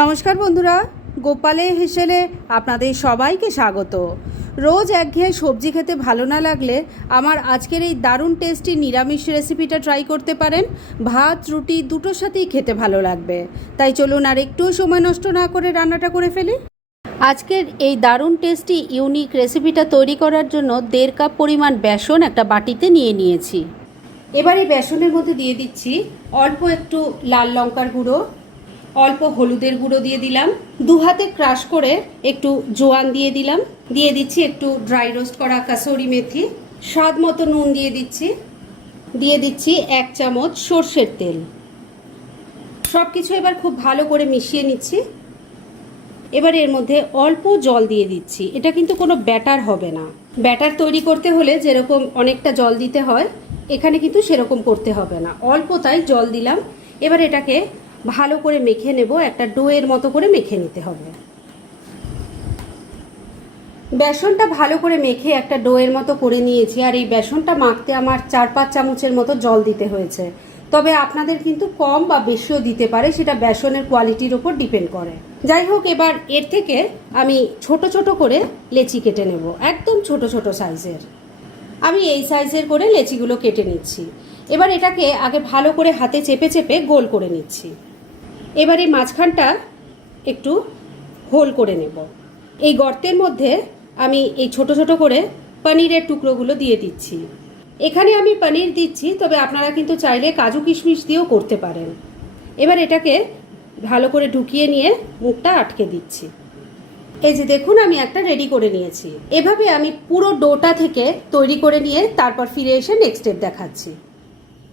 নমস্কার বন্ধুরা, গোপালে হেসেলে আপনাদের সবাইকে স্বাগত। রোজ একঘেয়ে সবজি খেতে ভালো না লাগলে আমার আজকের এই দারুণ টেস্টি নিরামিষ রেসিপিটা ট্রাই করতে পারেন। ভাত, রুটি দুটোর সাথেই খেতে ভালো লাগবে। তাই চলুন আর একটু সময় নষ্ট না করে রান্নাটা করে ফেলি। আজকের এই দারুণ টেস্টি ইউনিক রেসিপিটা তৈরি করার জন্য দেড় কাপ পরিমাণ বেসন একটা বাটিতে নিয়ে নিয়েছি। এবার এই বেসনের মধ্যে দিয়ে দিচ্ছি অল্প একটু লাল লঙ্কার গুঁড়ো অল্প হলুদের গুঁড়ো দিয়ে দিলাম। দু হাতে ক্রাশ করে একটু জোয়ান দিয়ে দিলাম। দিয়ে দিচ্ছি একটু ড্রাই রোস্ট করা কাসৌরি মেথি। স্বাদ মতো নুন দিয়ে দিচ্ছি। দিয়ে দিচ্ছি এক চামচ সর্ষের তেল। সব কিছু এবার খুব ভালো করে মিশিয়ে নিচ্ছি। এবার এর মধ্যে অল্প জল দিয়ে দিচ্ছি। এটা কিন্তু কোনো ব্যাটার হবে না। ব্যাটার তৈরি করতে হলে যেরকম অনেকটা জল দিতে হয়, এখানে কিন্তু সেরকম করতে হবে না। অল্প তাই জল দিলাম। এবার এটাকে ভালো করে মেখে নেব, একটা ডোয়ের মতো করে মেখে নিতে হবে। বেসনটা ভালো করে মেখে একটা ডোয়ের মতো করে নিয়েছি, আর এই বেসনটা মাখতে আমার চার পাঁচ চামচের মতো জল দিতে হয়েছে। তবে আপনাদের কিন্তু কম বা বেশিও দিতে পারে, সেটা বেসনের কোয়ালিটির ওপর ডিপেন্ড করে। যাই হোক, এবার এর থেকে আমি ছোট ছোট করে লেচি কেটে নেব, একদম ছোট ছোট সাইজের। আমি এই সাইজের করে লেচিগুলো কেটে নিচ্ছি। এবার এটাকে আগে ভালো করে হাতে চেপে চেপে গোল করে নিচ্ছি। এবার এই মাঝখানটা একটু হোল করে নেব। এই গর্তের মধ্যে আমি এই ছোট ছোট করে পনিরের টুকরোগুলো দিয়ে দিচ্ছি। এখানে আমি পনির দিচ্ছি, তবে আপনারা কিন্তু চাইলে কাজু কিশমিশ দিয়েও করতে পারেন। এবার এটাকে ভালো করে ঢুকিয়ে নিয়ে মুখটা আটকে দিচ্ছি। এই যে দেখুন, আমি একটা রেডি করে নিয়েছি। এভাবে আমি পুরো ডোটা থেকে তৈরি করে নিয়ে তারপর ফিরে এসে নেক্সট স্টেপ দেখাচ্ছি।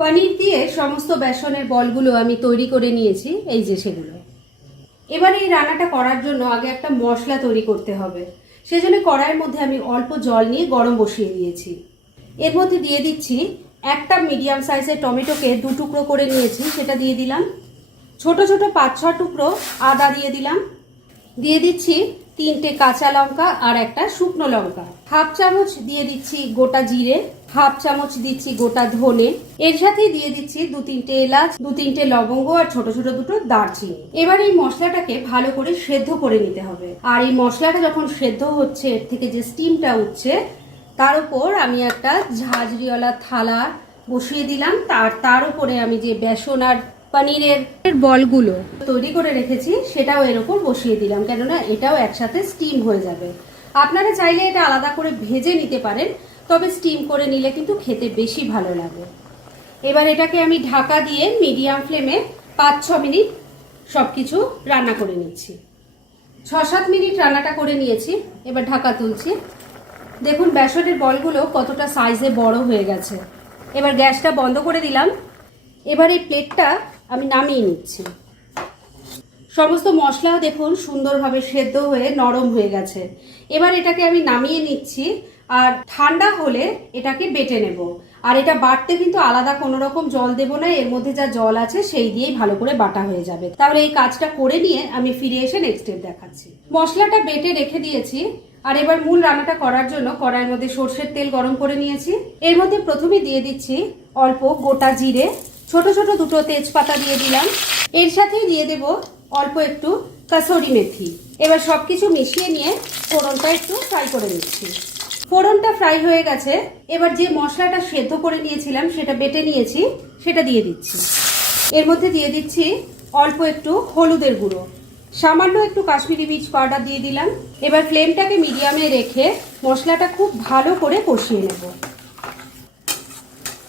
পনির দিয়ে সমস্ত বেসনের বলগুলো আমি তৈরি করে নিয়েছি, এই যে সেগুলো। এবার এই রান্নাটা করার জন্য আগে একটা মশলা তৈরি করতে হবে। সেজন্য কড়াইয়ের মধ্যে আমি অল্প জল নিয়ে গরম বসিয়ে দিয়েছি। এর মধ্যে দিয়ে দিচ্ছি একটা মিডিয়াম সাইজের টমেটোকে দু টুকরো করে নিয়েছি, সেটা দিয়ে দিলাম। ছোট ছোট পাঁচ ছ টুকরো আদা দিয়ে দিলাম। দিয়ে দিচ্ছি তিনটে কাঁচা লঙ্কা আর একটা শুকনো লঙ্কা। হাফ চামচ দিয়ে দিচ্ছি গোটা জিরে, হাফ চামচ দিচ্ছি গোটা ধনে। এর সাথেই দিয়ে দিচ্ছি দু তিনটে এলাচ, দু তিনটে লবঙ্গ আর ছোট ছোট দুটো দারচিনি। এবার এই মশলাটাকে ভালো করে সেদ্ধ করে নিতে হবে। আর এই মশলাটা যখন সেদ্ধ হচ্ছে, এর থেকে যে স্টিমটা উঠছে, তার উপর আমি একটা ঝাঁঝরিওয়ালা থালা বসিয়ে দিলাম। তার তার উপরে আমি যে বেসন আর পনিরের বলগুলো। তৈরি করে রেখেছি সেটাও এর উপর বসিয়ে দিলাম কেননা এটাও একসাথে স্টিম হয়ে যাবে। আপনারা চাইলে এটা আলাদা করে ভেজে নিতে পারেন তবে স্টিম করে নিলে কিন্তু খেতে বেশি ভালো লাগে। এবার এটাকে আমি ঢাকা দিয়ে মিডিয়াম ফ্লেমে পাঁচ ছ মিনিট সব কিছু রান্না করে নিচ্ছি। ছ সাত মিনিট রান্নাটা করে নিয়েছি এবার ঢাকা তুলছি। দেখুন বেসনের বলগুলো কতটা সাইজে বড় হয়ে গেছে। এবার গ্যাসটা বন্ধ করে দিলাম। এবার এই প্লেটটা আমি নামিয়ে নিচ্ছি। সমস্ত মশলা দেখুন সুন্দরভাবে সেদ্ধ হয়ে নরম হয়ে গেছে। এবার এটাকে আমি নামিয়ে নিচ্ছি আর ঠান্ডা হলে এটাকে বেটে নেব। আর এটা বাটতে কিন্তু আলাদা কোনো রকম জল দেবো না, এর মধ্যে যা জল আছে সেই দিয়েই ভালো করে বাটা হয়ে যাবে। তাহলে এই কাজটা করে নিয়ে আমি ফিরে এসে নেক্সট স্টেপ দেখাচ্ছি। মশলাটা বেটে রেখে দিয়েছি। আর এবার মূল রান্নাটা করার জন্য কড়াইয়ের মধ্যে সর্ষের তেল গরম করে নিয়েছি। এর মধ্যে প্রথমে দিয়ে দিচ্ছি অল্প গোটা জিরে ছোট ছোট দুটো তেজপাতা দিয়ে দিলাম। এর সাথেই দিয়ে দেব অল্প একটু কাসরি মেথি। এবার সব কিছু মিশিয়ে নিয়ে ফোড়নটা একটু ফ্রাই করে নিচ্ছি। ফোড়নটা ফ্রাই হয়ে গেছে। এবার যে মশলাটা সেদ্ধ করে নিয়েছিলাম, সেটা বেটে নিয়েছি, সেটা দিয়ে দিচ্ছি। এর মধ্যে দিয়ে দিচ্ছি অল্প একটু হলুদের গুঁড়ো। সামান্য একটু কাশ্মীরি বীজ পাউডার দিয়ে দিলাম। এবার ফ্লেমটাকে মিডিয়ামে রেখে মশলাটা খুব ভালো করে কষিয়ে নেব।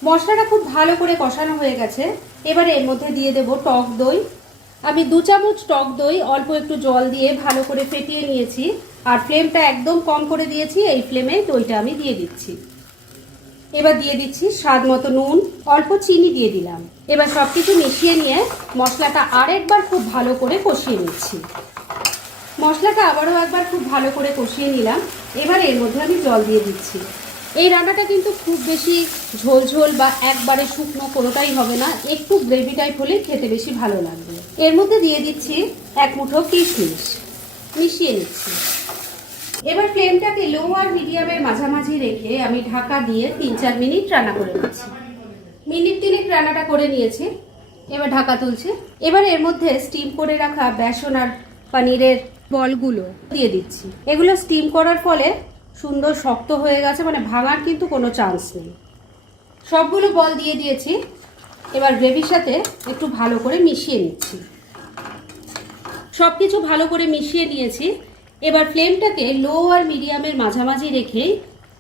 মশলাটা খুব ভালো করে কষানো হয়ে গেছে। এবার এর মধ্যে দিয়ে দেব টক দই। আমি দু চামচ টক দই, অল্প একটু জল দিয়ে ভালো করে ফেটিয়ে নিয়েছি। আর ফ্লেমটা একদম কম করে দিয়েছি, এই ফ্লেমে দইটা আমি দিয়ে দিচ্ছি। এবার দিয়ে দিচ্ছি স্বাদ মতো নুন, অল্প চিনি দিয়ে দিলাম। এবার সব কিছু মিশিয়ে নিয়ে মশলাটা আরেকবার খুব ভালো করে কষিয়ে নিচ্ছি। মশলাটা আবারও একবার খুব ভালো করে কষিয়ে নিলাম। এবার এর মধ্যে আমি জল দিয়ে দিচ্ছি। এই রান্নাটা কিন্তু খুব বেশি ঝোল ঝোল বা একবারে শুকনো কোনোটাই হবে না, একটু গ্রেভি টাইপ হলে খেতে বেশি ভালো লাগবে। এর মধ্যে দিয়ে দিচ্ছি এক মুঠো কিশমিশ। মিশিয়ে নিচ্ছি। এবার ফ্লেমটাকে লো আর মিডিয়ামের মাঝামাঝি রেখে আমি ঢাকা দিয়ে তিন চার মিনিট রান্না করে নিচ্ছি। মিনিট তিনেক রান্নাটা করে নিয়েছি, এবার ঢাকা তুলছে। এবার এর মধ্যে স্টিম করে রাখা বেসন আর পনিরের বলগুলো দিয়ে দিচ্ছি। এগুলো স্টিম করার ফলে সুন্দর, শক্ত হয়ে গেছে মানে ভাঙার কিন্তু কোনো চান্স নেই। সবগুলো বল দিয়ে দিয়েছি। এবার গ্রেভির সাথে একটু ভালো করে মিশিয়ে নিচ্ছি। সব কিছু ভালো করে মিশিয়ে নিয়েছি। এবার ফ্লেমটাকে লো আর মিডিয়ামের মাঝামাঝি রেখেই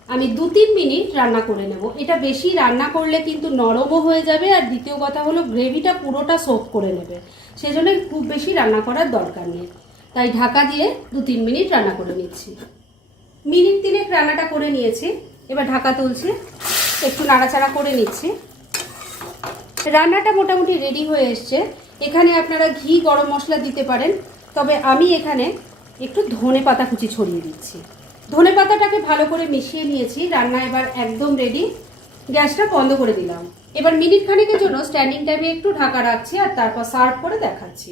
আমি দু তিন মিনিট রান্না করে নেব। এটা বেশি রান্না করলে কিন্তু নরমও হয়ে যাবে আর দ্বিতীয় কথা হলো গ্রেভিটা পুরোটা সোপ করে নেবে। সেজন্য খুব বেশি রান্না করার দরকার নেই। তাই ঢাকা দিয়ে দু তিন মিনিট রান্না করে নিচ্ছি। মিনিট তিনেক রান্নাটা করে নিয়েছি। এবার ঢাকা তুলছি, একটু নাড়াচাড়া করে নিচ্ছি। রান্নাটা মোটামুটি রেডি হয়ে এসছে। এখানে আপনারা ঘি, গরম মশলা দিতে পারেন, তবে আমি এখানে একটু ধনে পাতা কুচি ছড়িয়ে দিচ্ছি। ধনে পাতাটাকে ভালো করে মিশিয়ে নিয়েছি, রান্না এবার একদম রেডি গ্যাসটা বন্ধ করে দিলাম। এবার মিনিট খানেকের জন্য স্ট্যান্ডিং টাইমে একটু ঢাকা রাখছি আর তারপর সার্ভ করে দেখাচ্ছি।